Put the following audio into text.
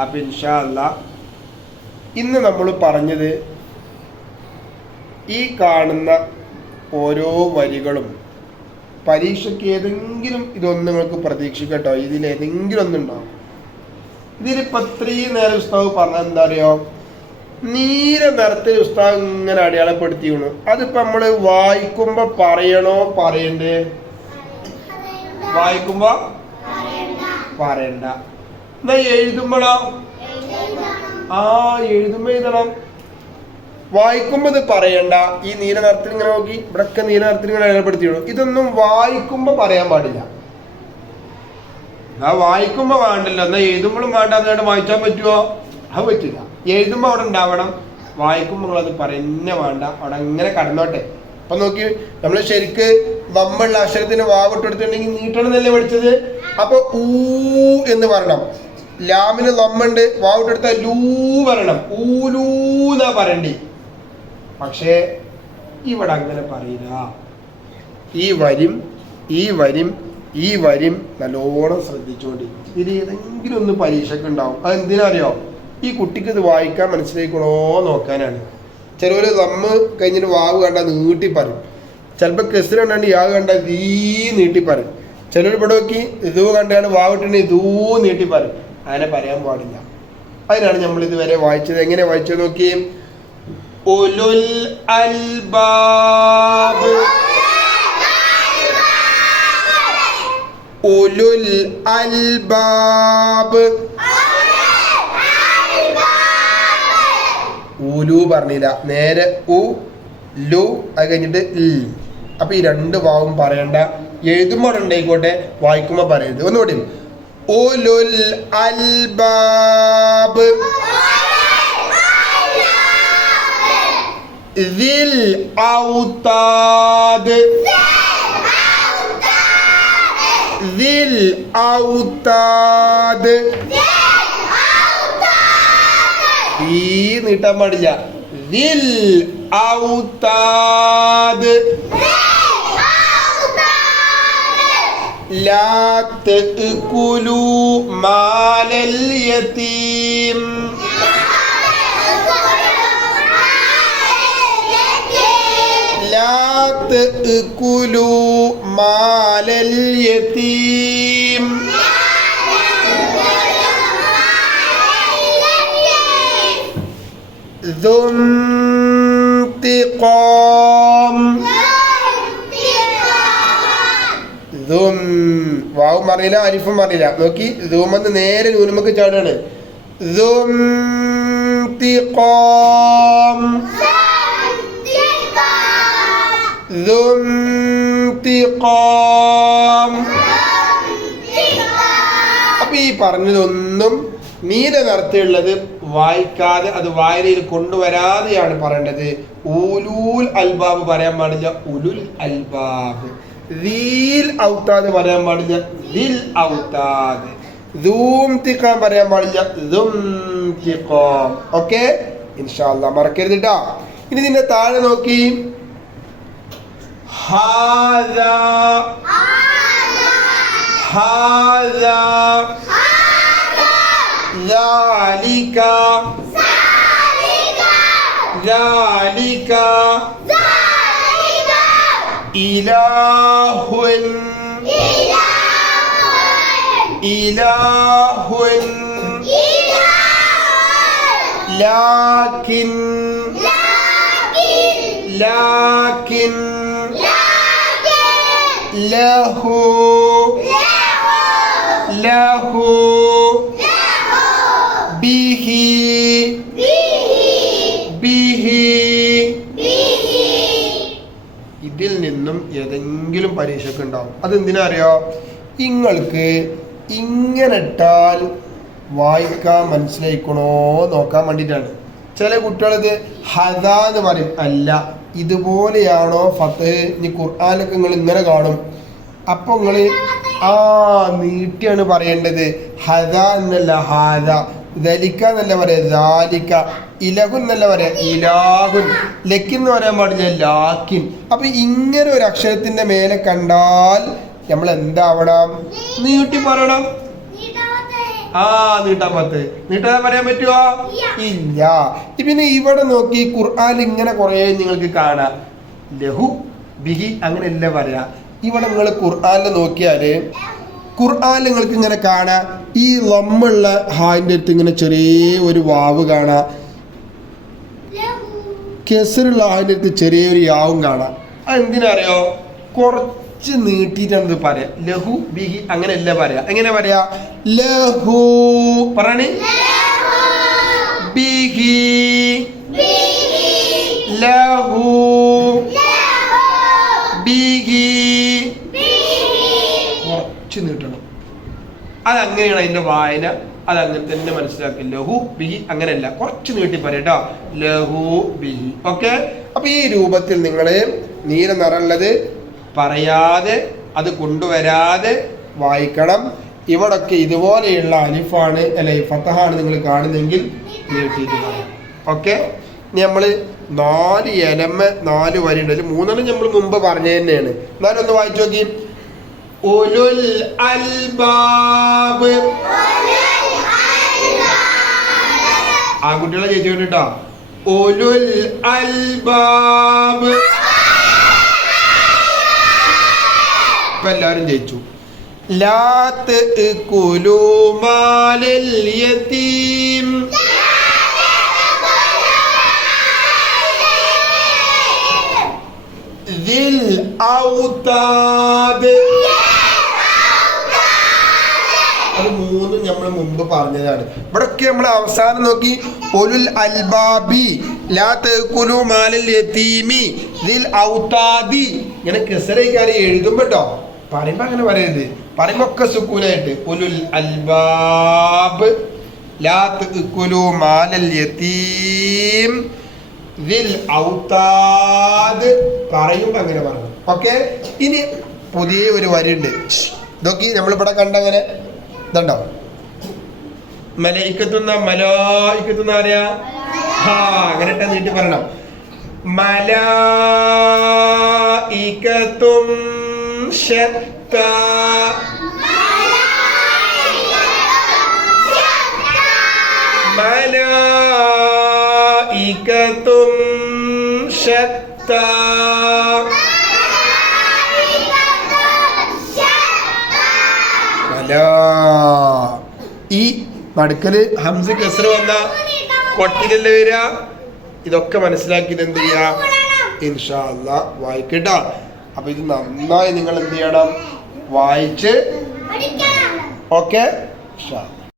അപ്പം ഇൻഷാ അല്ലാ ഇന്ന് നമ്മൾ പറഞ്ഞത് ഈ കാണുന്ന ഓരോ വരികളും പരീക്ഷയ്ക്ക് ഏതെങ്കിലും ഇതൊന്നും നിങ്ങൾക്ക് പ്രതീക്ഷിക്കട്ടോ, ഇതിലേതെങ്കിലും ഒന്നുണ്ടാവും. ഇതിലിപ്പോൾ ഇത്രയും നേരം ഉസ്താദ് പറഞ്ഞത് എന്താ അറിയോ, നീല നിറത്തിൽ ഉസ്താദ് ഇങ്ങനെ അടയാളപ്പെടുത്തിയാണ്. അതിപ്പോൾ നമ്മൾ വായിക്കുമ്പോൾ പറയണോ പറയണ്ടേ? വായിക്കുമ്പോൾ പറയണ്ട. എന്നാ എഴുതുമ്പോഴോ? എഴുതുമ്പോൾ എഴുതണം. വായിക്കുമ്പോൾ ഇത് പറയണ്ട. ഈ നീല നിറത്തിൽ ഇങ്ങനെ നോക്കി, ഇവിടെയൊക്കെ നീല നിറത്തിൽ ഇങ്ങനെ അടയാളപ്പെടുത്തിയുള്ളൂ. ഇതൊന്നും വായിക്കുമ്പോൾ പറയാൻ പാടില്ല. വായിക്കുമ്പോൾ വേണ്ടല്ലോ, എന്നാൽ എഴുതുമ്പോഴും വേണ്ട. അതുകൊണ്ട് വായിച്ചാൻ പറ്റുമോ? അത് പറ്റില്ല. എഴുതുമ്പോൾ അവിടെ ഉണ്ടാവണം, വായിക്കുമ്പോൾ നിങ്ങളത് പറയുന്നേ വേണ്ട. അവിടെ അങ്ങനെ കടന്നോട്ടെ. അപ്പൊ നോക്കി, നമ്മൾ ശരിക്ക് നമ്മളുടെ അക്ഷരത്തിന് വാവിട്ടെടുത്തിട്ടുണ്ടെങ്കിൽ നീട്ടണമെന്നല്ലേ പഠിച്ചത്. അപ്പൊ ഊ എന്ന് പറയണം. ലാമിന് നമ്മണ്ട്, വാവിട്ടെടുത്താൽ ലൂ പറയണം. ഊലൂന്നാ പറയണ്ടി. പക്ഷേ ഇവിടെ അങ്ങനെ പറയില്ല. ഈ വരും ഈ വരും ഈ വരും നല്ലോണം ശ്രദ്ധിച്ചോണ്ടി. ഇത് ഏതെങ്കിലും ഒന്ന് പരീക്ഷയ്ക്ക് ഉണ്ടാവും. അതെന്തിനറിയോ? ഈ കുട്ടിക്ക് ഇത് വായിക്കാൻ മനസ്സിലാക്കണോ നോക്കാനാണ്. ചിലവർ നമ്മ കഴിഞ്ഞിട്ട് വാവ് കണ്ടാൽ നീട്ടി പറയും. ചിലപ്പോൾ കെസിൽ കണ്ടാണ്ട് യാവ് കണ്ടാൽ തീ നീട്ടി പറയും. ചിലർ ഇവിടെ നോക്കി ഇതൂ കണ്ടാണ് വാവിട്ടുണ്ടെങ്കിൽ ഇതൂ നീട്ടി പറയും. അങ്ങനെ പറയാൻ പാടില്ല. അതിനാണ് നമ്മൾ ഇതുവരെ വായിച്ചത്. എങ്ങനെ വായിച്ചത് നോക്കി. ഉലുൽ അൽബാബ്, ഉലുൽ അൽബാബ്. ഉലു പറഞ്ഞില്ല, നേരെ ഉ ലു, അത് കഴിഞ്ഞിട്ട് ൽ. അപ്പൊ ഈ രണ്ട് വാവും പറയണ്ട. എഴുതുമ്പോൾ ഉണ്ടായിക്കോട്ടെ, വായിക്കുമ്പോൾ പറയരുത്. ഒന്നുകൂടി. ഉലുൽ അൽബാബ് ദിൽ ഔതാദ്, ദിൽ ഔതാദ്. ഈ നീട്ടാൻ പാടില്ല. ദിൽ ഔതാദ്. ലാ തഅകുലു മാലൽ യതീം, ലാ തഅകുലു മാലൽ യതീം. ദുംതിഖാം, ദും വാവും അറിയില്ല, അരിഫും അറിയില്ല. നോക്കി, ദുമെന്ന് നേരെ നൂനുമക്ക് ചാടാണ്. ദുംതിഖാം, ദുംതിഖാം. അപ്പൊ ഈ പറഞ്ഞതൊന്നും നീല നിറത്തിലുള്ളത് വായിക്കാതെ, അത് വായനയിൽ കൊണ്ടുവരാതെയാണ് പറയേണ്ടത്. ഉലൂൽ അൽബാബ് പറയാൻ പാടില്ല, ഉലുൽ അൽബാബ്. ദീൽ ഔതാദ് പറയാൻ പാടില്ല, ദിൽ ഔതാദ്. ദുംതിഖാം പറയാൻ പാടില്ല, ദുംതിഖാം. ഓക്കെ, ഇൻഷാ അല്ലാഹ് മറക്കരുത് ട്ടോ. ഇനി ഇതിന്റെ താഴെ നോക്കി. ഹാദാ, ഹാദാ, ذلك ذلك إله إله لكن لكن له له ബിഹി ബിഹി. ഇതിൽ നിന്നും ഏതെങ്കിലും പരീക്ഷയ്ക്ക് ഉണ്ടാവും. അതെന്തിനാ അറിയോ? നിങ്ങൾക്ക് ഇങ്ങനെ ഇട്ടാൽ വായിക്കാൻ മനസ്സിലായിക്കണോ നോക്കാൻ വേണ്ടിയിട്ടാണ്. ചില കുട്ടികളത് ഹദ എന്ന് പറയും. അല്ല, ഇതുപോലെയാണോ ഫത്ത്? ഇനി ഖുർആനൊക്കെ നിങ്ങൾ ഇങ്ങനെ കാണും. അപ്പൊ നിങ്ങൾ നീട്ടിയാണ് പറയേണ്ടത്. ഹദ എന്നല്ല ഹാദ, ദലിക്ക എന്നല്ല പറയാ ദാലിക്ക, ഇലഹുൻ എന്നല്ല പറയാ ഇലാഹുൻ, ലക്കിൻ എന്ന് പറയാൻ പാടില്ല ലാക്കിൻ. അപ്പൊ ഇങ്ങനെ ഒരു അക്ഷരത്തിന്റെ മേലെ കണ്ടാൽ നമ്മൾ എന്താവണം? നീട്ടി പറയണം. നീട്ടാൻ പത്ത് നീട്ടാൻ പറയാൻ പറ്റുമോ? ഇല്ല. പിന്നെ ഇവിടെ നോക്കി ഖുർആൻ ഇങ്ങനെ കുറെ നിങ്ങൾക്ക് കാണാം. ലഹു ബിഹി അങ്ങനെയല്ല പറയാ. ഇവിടെ നിങ്ങൾ ഖുർആനിൽ നോക്കിയാല് ഖുർആനിൽ നിങ്ങൾക്ക് ഇങ്ങനെ കാണാം ഈ ലമ്മുള്ള ഹാന്റെ അടുത്ത് ഇങ്ങനെ ചെറിയ ഒരു വാവ് കാണാം. കെസറുള്ള ഹാന്റെ അടുത്ത് ചെറിയൊരു യാവും കാണാം. അത് എന്തിനറിയോ? കുറച്ച് നീട്ടിയിട്ടാണ് ഇത് പറയാ. ലഹു ബിഹി അങ്ങനെയല്ല പറയാ. എങ്ങനെ പറയാ? ലഹു പറയണേ. ബിഹി ലഹു ബിഹി കുറച്ച് നീട്ടണം. അതങ്ങനെയാണ് അതിന്റെ വായന. അതങ്ങനെ തന്നെ മനസ്സിലാക്കി. ലഹു ബിഹി അങ്ങനെയല്ല, കുറച്ച് നീട്ടി പറയട്ടോ. ലഹു ബിഹി. ഓക്കെ. അപ്പൊ ഈ രൂപത്തിൽ നിങ്ങൾ നീല നിറമുള്ളത് പറയാതെ അത് കൊണ്ടുവരാതെ വായിക്കണം. ഇവിടൊക്കെ ഇതുപോലെയുള്ള അലിഫാണ് അല്ലെ ഫതഹാണ് നിങ്ങൾ കാണുന്നെങ്കിൽ നീട്ടിയിട്ട് പറയാം. ഓക്കെ. ഇനി നമ്മൾ 4 4 വരി ഉണ്ട്. 3 നമ്മൾ മുമ്പ് പറഞ്ഞു തന്നെയാണ്. എന്നാലും ഒന്ന് വായിച്ചു നോക്കി. ഉലുൽ അൽബാബ്. ആൺകുട്ടികളെ ചേച്ചി കേട്ടോ. ഉലുൽ അൽബാബ്. ഇപ്പൊ എല്ലാവരും ജയിച്ചു. ലാ തഅകുലൂ മാലൽ യതീം. ദിൽ ഔതാദ്. അത് 3 നമ്മൾ മുമ്പ് പറഞ്ഞതാണ്. ഇവിടൊക്കെ നമ്മൾ അവസാനം നോക്കി ഉലുൽ അൽബാബി ലാ തഅകുലൂ മാലൽ യതീമി ദിൽ ഔതാദി ഇങ്ങനെ കസറയ്ക്കാരെ എഴുതുമ്പോ കേട്ടോ. പറയുമ്പോ അങ്ങനെ പറയരുത്. പറയുമ്പോ ഒക്കെ സുക്കൂനായിട്ട് ഉലുൽ അൽബാബ് ലാ തഅകുലൂ മാലൽ യതീം ദിൽ ഔതാദ് പറയുമ്പോ അങ്ങനെ പറഞ്ഞു. ഓക്കെ. ഇനി പുതിയ ഒരു വരി ഉണ്ട്. ഇതൊക്കെ നമ്മളിവിടെ കണ്ടങ്ങനെ ഇതുണ്ടോ? മലായിക്കത്തുന്ന അറിയാ? അങ്ങനെ നീട്ടി പറയണം. മലായികത്തും ശത്താ. മലായികത്തും ശത്താ. ഈ നടുക്കല് ഹംസ കസ്ര വന്ന കൊട്ടിലല്ലേ വരിക. ഇതൊക്കെ മനസ്സിലാക്കിയിട്ട് എന്ത് ചെയ്യാ? ഇൻഷാ അല്ലാ വായിക്കട്ടോ. അപ്പൊ ഇത് നന്നായി നിങ്ങൾ എന്ത് ചെയ്യണം? വായിച്ച്. ഓക്കെ.